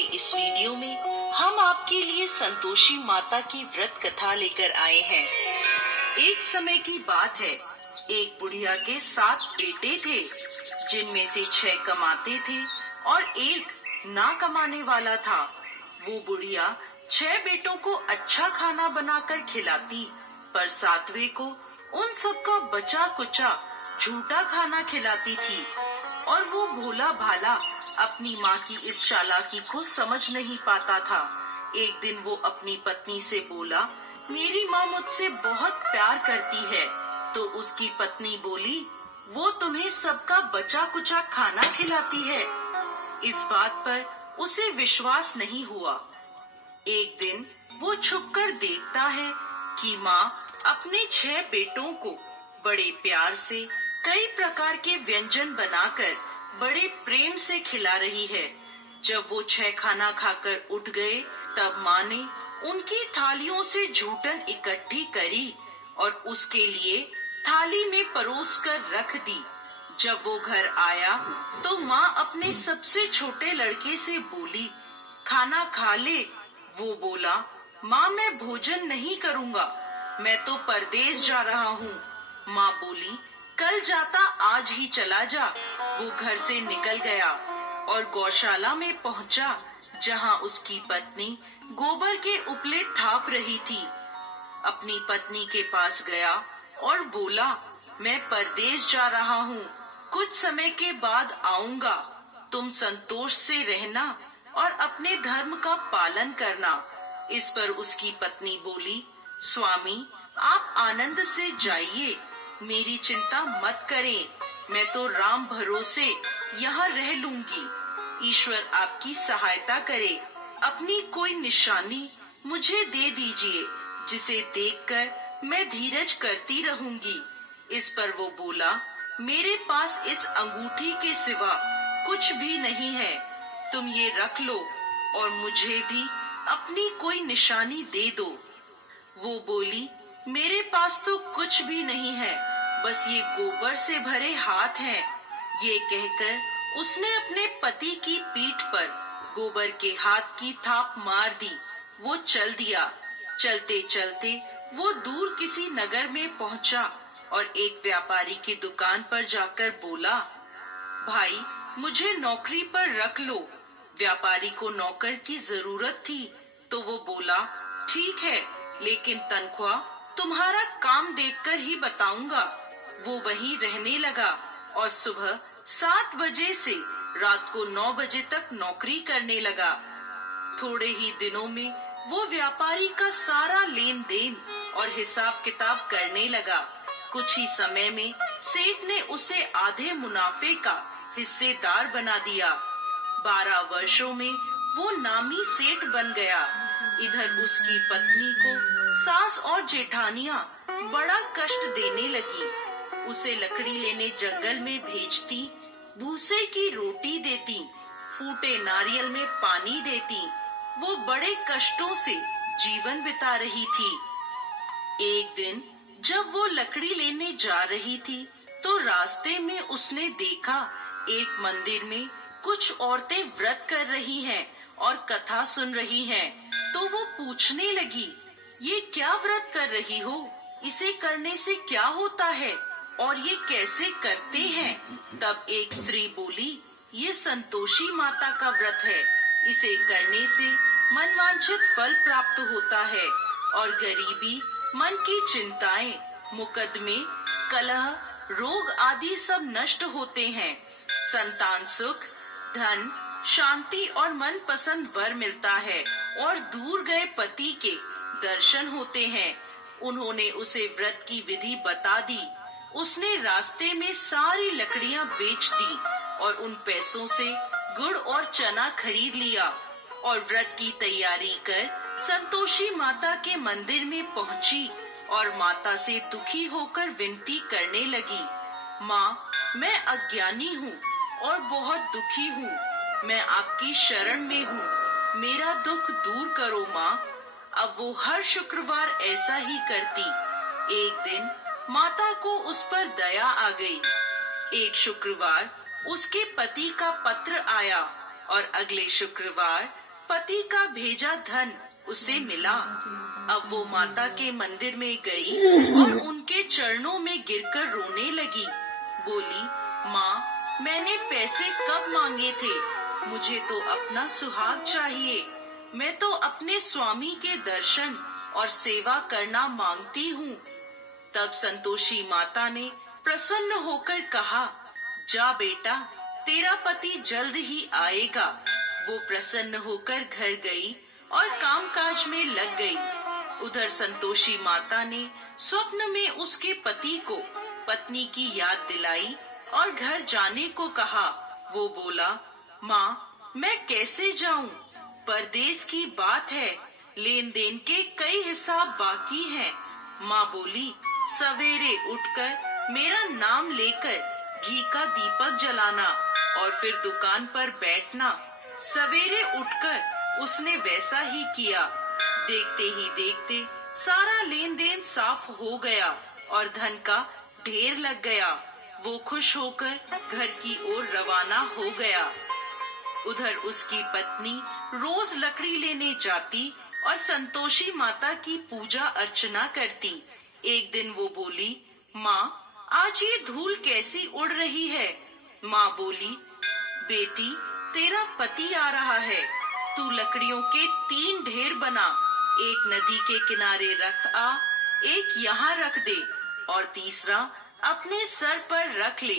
हमारे इस वीडियो में हम आपके लिए संतोषी माता की व्रत कथा लेकर आए हैं। एक समय की बात है, एक बुढ़िया के 7 बेटे थे, जिनमें से 6 कमाते थे और एक ना कमाने वाला था। वो बुढ़िया 6 बेटों को अच्छा खाना बनाकर खिलाती, पर 7वें को उन सबका बचा कुचा झूठा खाना खिलाती थी। और वो भोला भाला अपनी माँ की इस चालाकी को समझ नहीं पाता था। एक दिन वो अपनी पत्नी से बोला, मेरी माँ मुझसे बहुत प्यार करती है। तो उसकी पत्नी बोली, वो तुम्हें सबका बचा कुचा खाना खिलाती है। इस बात पर उसे विश्वास नहीं हुआ। एक दिन वो छुपकर देखता है कि माँ अपने 6 बेटों को बड़े प्यार से कई प्रकार के व्यंजन बनाकर बड़े प्रेम से खिला रही है। जब वो 6 खाना खाकर उठ गए, तब माँ ने उनकी थालियों से झूठन इकट्ठी करी और उसके लिए थाली में परोस कर रख दी। जब वो घर आया तो माँ अपने सबसे छोटे लड़के से बोली, खाना खा ले। वो बोला, माँ मैं भोजन नहीं करूँगा, मैं तो परदेश जा रहा हूँ। माँ बोली, कल जाता आज ही चला जा। वो घर से निकल गया और गौशाला में पहुँचा, जहाँ उसकी पत्नी गोबर के उपले थाप रही थी। अपनी पत्नी के पास गया और बोला, मैं परदेश जा रहा हूँ, कुछ समय के बाद आऊंगा। तुम संतोष से रहना और अपने धर्म का पालन करना। इस पर उसकी पत्नी बोली, स्वामी आप आनंद से जाइए, मेरी चिंता मत करें, मैं तो राम भरोसे यहाँ रह लूंगी। ईश्वर आपकी सहायता करे। अपनी कोई निशानी मुझे दे दीजिए, जिसे देखकर मैं धीरज करती रहूंगी। इस पर वो बोला, मेरे पास इस अंगूठी के सिवा कुछ भी नहीं है, तुम ये रख लो और मुझे भी अपनी कोई निशानी दे दो। वो बोली, मेरे पास तो कुछ भी नहीं है, बस ये गोबर से भरे हाथ हैं। ये कहकर उसने अपने पति की पीठ पर गोबर के हाथ की थाप मार दी। वो चल दिया। चलते चलते वो दूर किसी नगर में पहुंचा और एक व्यापारी की दुकान पर जाकर बोला, भाई मुझे नौकरी पर रख लो। व्यापारी को नौकर की जरूरत थी, तो वो बोला, ठीक है, लेकिन तनख्वाह तुम्हारा काम देखकर ही बताऊंगा। वो वहीं रहने लगा और सुबह 7 बजे से रात को 9 बजे तक नौकरी करने लगा। थोड़े ही दिनों में वो व्यापारी का सारा लेन देन और हिसाब किताब करने लगा। कुछ ही समय में सेठ ने उसे आधे मुनाफे का हिस्सेदार बना दिया। 12 वर्षों में वो नामी सेठ बन गया। इधर उसकी पत्नी को सास और जेठानियां बड़ा कष्ट देने लगी। उसे लकड़ी लेने जंगल में भेजती, भूसे की रोटी देती, फूटे नारियल में पानी देती। वो बड़े कष्टों से जीवन बिता रही थी। एक दिन जब वो लकड़ी लेने जा रही थी, तो रास्ते में उसने देखा एक मंदिर में कुछ औरतें व्रत कर रही हैं और कथा सुन रही हैं। तो वो पूछने लगी, ये क्या व्रत कर रही हो? इसे करने से क्या होता है और ये कैसे करते हैं? तब एक स्त्री बोली, ये संतोषी माता का व्रत है। इसे करने से मनवांछित फल प्राप्त होता है और गरीबी, मन की चिंताएं, मुकदमे, कलह, रोग आदि सब नष्ट होते हैं। संतान सुख, धन, शांति और मन पसंद वर मिलता है और दूर गए पति के दर्शन होते हैं। उन्होंने उसे व्रत की विधि बता दी। उसने रास्ते में सारी लकड़ियां बेच दी और उन पैसों से गुड़ और चना खरीद लिया और व्रत की तैयारी कर संतोषी माता के मंदिर में पहुंची और माता से दुखी होकर विनती करने लगी, माँ मैं अज्ञानी हूँ और बहुत दुखी हूँ, मैं आपकी शरण में हूँ, मेरा दुख दूर करो माँ। अब वो हर शुक्रवार ऐसा ही करती। एक दिन माता को उस पर दया आ गई। एक शुक्रवार उसके पति का पत्र आया और अगले शुक्रवार पति का भेजा धन उसे मिला। अब वो माता के मंदिर में गई और उनके चरणों में गिरकर रोने लगी। बोली, माँ, मैंने पैसे कब मांगे थे? मुझे तो अपना सुहाग चाहिए। मैं तो अपने स्वामी के दर्शन और सेवा करना मांगती हूँ। तब संतोषी माता ने प्रसन्न होकर कहा, जा बेटा, तेरा पति जल्द ही आएगा। वो प्रसन्न होकर घर गई और कामकाज में लग गई। उधर संतोषी माता ने स्वप्न में उसके पति को पत्नी की याद दिलाई और घर जाने को कहा। वो बोला, माँ, मैं कैसे जाऊँ? परदेश की बात है, लेन देन के कई हिसाब बाकी हैं। माँ बोली, सवेरे उठकर मेरा नाम लेकर घी का दीपक जलाना और फिर दुकान पर बैठना। सवेरे उठकर उसने वैसा ही किया। देखते ही देखते सारा लेन देन साफ हो गया और धन का ढेर लग गया। वो खुश होकर घर की ओर रवाना हो गया। उधर उसकी पत्नी रोज लकड़ी लेने जाती और संतोषी माता की पूजा अर्चना करती। एक दिन वो बोली, माँ, आज ये धूल कैसी उड़ रही है? माँ बोली, बेटी, तेरा पति आ रहा है। तू लकड़ियों के 3 ढेर बना, एक नदी के किनारे रख आ, एक यहाँ रख दे और तीसरा अपने सर पर रख ले।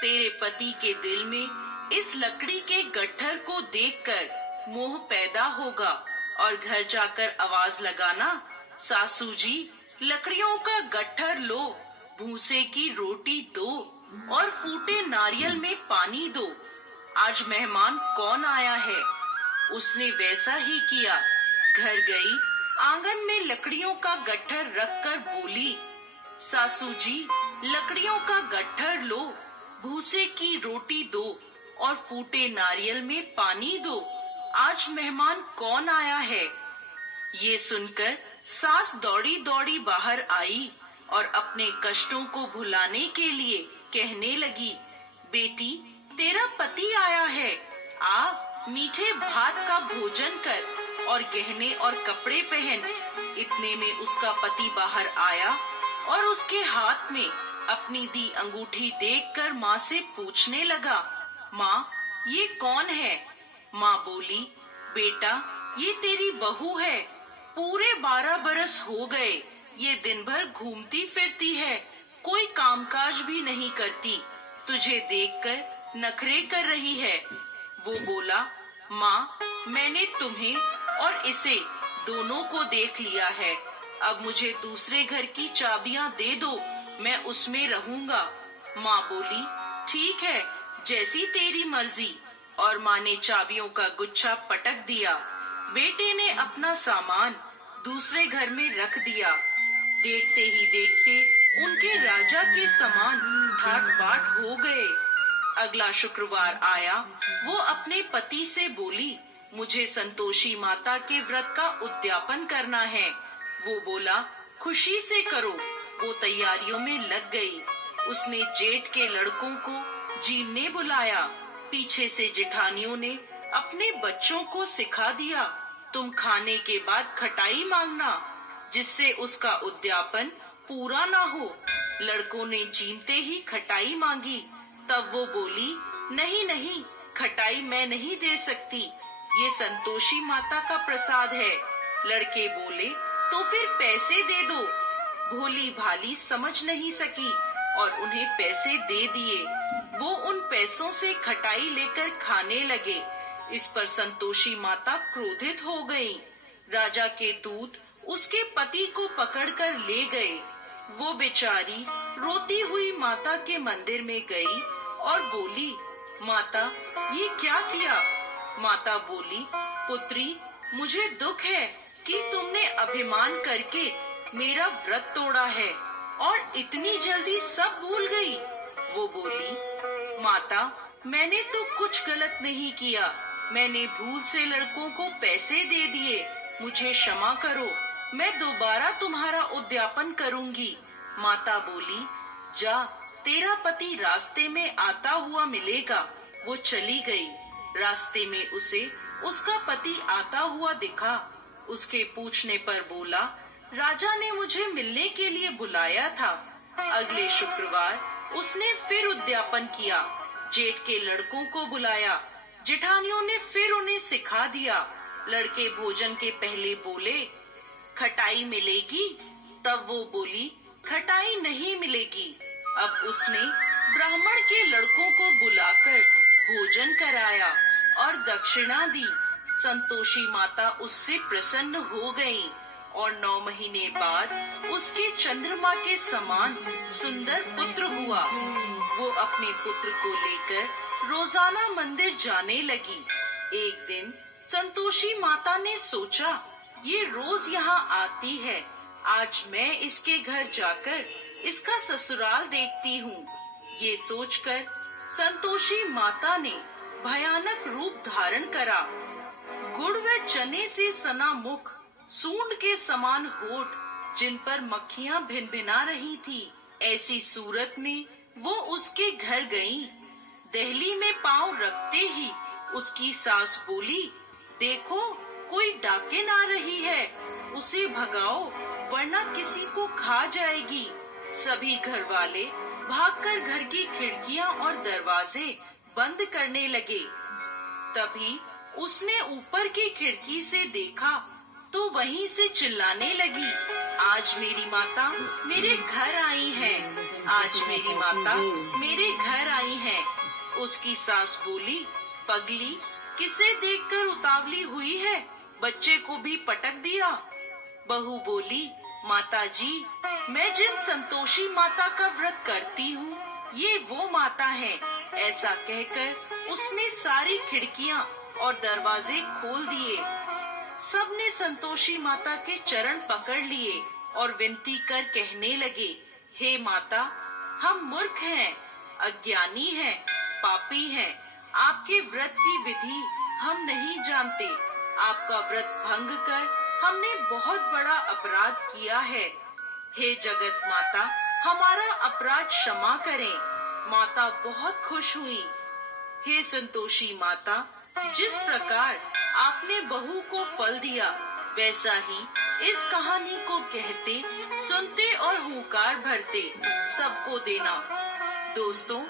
तेरे पति के दिल में इस लकड़ी के गट्ठर को देखकर मोह पैदा होगा और घर जाकर आवाज लगाना, सासू जी, लकड़ियों का गट्ठर लो, भूसे की रोटी दो और फूटे नारियल में पानी दो। आज मेहमान कौन आया है? उसने वैसा ही किया। घर गई, आंगन में लकड़ियों का गट्ठर रखकर बोली, सासू जी, लकड़ियों का गट्ठर लो, भूसे की रोटी दो और फूटे नारियल में पानी दो। आज मेहमान कौन आया है? ये सुनकर सास दौड़ी दौड़ी बाहर आई और अपने कष्टों को भुलाने के लिए कहने लगी, बेटी, तेरा पति आया है। आ, मीठे भात का भोजन कर और गहने और कपड़े पहन। इतने में उसका पति बाहर आया और उसके हाथ में अपनी दी अंगूठी देखकर माँ से पूछने लगा, माँ, ये कौन है? माँ बोली, बेटा, ये तेरी बहू है। पूरे 12 बरस हो गए ये दिन भर घूमती फिरती है, कोई कामकाज भी नहीं करती। तुझे देखकर नखरे कर रही है। वो बोला, माँ, मैंने तुम्हें और इसे दोनों को देख लिया है। अब मुझे दूसरे घर की चाबियां दे दो, मैं उसमें रहूंगा। माँ बोली, ठीक है, जैसी तेरी मर्जी। और माँ ने चाबियों का गुच्छा पटक दिया। बेटे ने अपना सामान दूसरे घर में रख दिया। देखते ही देखते उनके राजा के समान ठाट बाट हो गए। अगला शुक्रवार आया। वो अपने पति से बोली, मुझे संतोषी माता के व्रत का उद्यापन करना है। वो बोला, खुशी से करो। वो तैयारियों में लग गई। उसने जेठ के लड़कों को जीमने बुलाया। पीछे से जेठानियों ने अपने बच्चों को सिखा दिया, तुम खाने के बाद खटाई मांगना, जिससे उसका उद्यापन पूरा ना हो। लड़कों ने जीमते ही खटाई मांगी। तब वो बोली, नहीं नहीं, खटाई मैं नहीं दे सकती, ये संतोषी माता का प्रसाद है। लड़के बोले, तो फिर पैसे दे दो। भोली भाली समझ नहीं सकी और उन्हें पैसे दे दिए। वो उन पैसों से खटाई लेकर खाने लगे। इस पर संतोषी माता क्रोधित हो गई। राजा के दूत उसके पति को पकड़कर ले गए। वो बेचारी रोती हुई माता के मंदिर में गई और बोली, माता, ये क्या किया? माता बोली, पुत्री, मुझे दुख है कि तुमने अभिमान करके मेरा व्रत तोड़ा है और इतनी जल्दी सब भूल गई। वो बोली, माता, मैंने तो कुछ गलत नहीं किया। मैंने भूल से लड़कों को पैसे दे दिए। मुझे क्षमा करो, मैं दोबारा तुम्हारा उद्यापन करूंगी। माता बोली, जा, तेरा पति रास्ते में आता हुआ मिलेगा। वो चली गई। रास्ते में उसे उसका पति आता हुआ दिखा। उसके पूछने पर बोला, राजा ने मुझे मिलने के लिए बुलाया था। अगले शुक्रवार उसने फिर उद्यापन किया। जेठ के लड़कों को बुलाया। जेठानियों ने फिर उन्हें सिखा दिया। लड़के भोजन के पहले बोले, खटाई मिलेगी? तब वो बोली, खटाई नहीं मिलेगी। अब उसने ब्राह्मण के लड़कों को बुलाकर भोजन कराया और दक्षिणा दी। संतोषी माता उससे प्रसन्न हो गईं और 9 महीने बाद उसके चंद्रमा के समान सुंदर पुत्र हुआ। वो अपने पुत्र को लेकर रोजाना मंदिर जाने लगी। एक दिन संतोषी माता ने सोचा, ये रोज यहाँ आती है, आज मैं इसके घर जाकर इसका ससुराल देखती हूँ। ये सोचकर संतोषी माता ने भयानक रूप धारण करा। गुड़ व चने से सना मुख, सूंड के समान होठ, जिन पर मक्खियां भिनभिना रही थी, ऐसी सूरत में वो उसके घर गईं। दहली में पांव रखते ही उसकी सास बोली, देखो कोई डाकिन आ रही है, उसे भगाओ वरना किसी को खा जाएगी। सभी घर वाले भागकर घर की खिड़कियां और दरवाजे बंद करने लगे। तभी उसने ऊपर की खिड़की से देखा तो वहीं से चिल्लाने लगी, आज मेरी माता मेरे घर आई है, आज मेरी माता मेरे घर आई है। उसकी सास बोली, पगली किसे देखकर उतावली हुई है, बच्चे को भी पटक दिया। बहू बोली, माता जी, मैं जिन संतोषी माता का व्रत करती हूँ, ये वो माता है। ऐसा कहकर उसने सारी खिड़कियाँ और दरवाजे खोल दिए। सबने संतोषी माता के चरण पकड़ लिए और विनती कर कहने लगे, हे माता, हम मूर्ख हैं, अज्ञानी हैं, पापी हैं। आपके व्रत की विधि हम नहीं जानते। आपका व्रत भंग कर हमने बहुत बड़ा अपराध किया है। हे जगत माता, हमारा अपराध क्षमा करें। माता बहुत खुश हुई। हे संतोषी माता, जिस प्रकार आपने बहू को फल दिया, वैसा ही इस कहानी को कहते, सुनते और हुंकार भरते सबको देना। दोस्तों,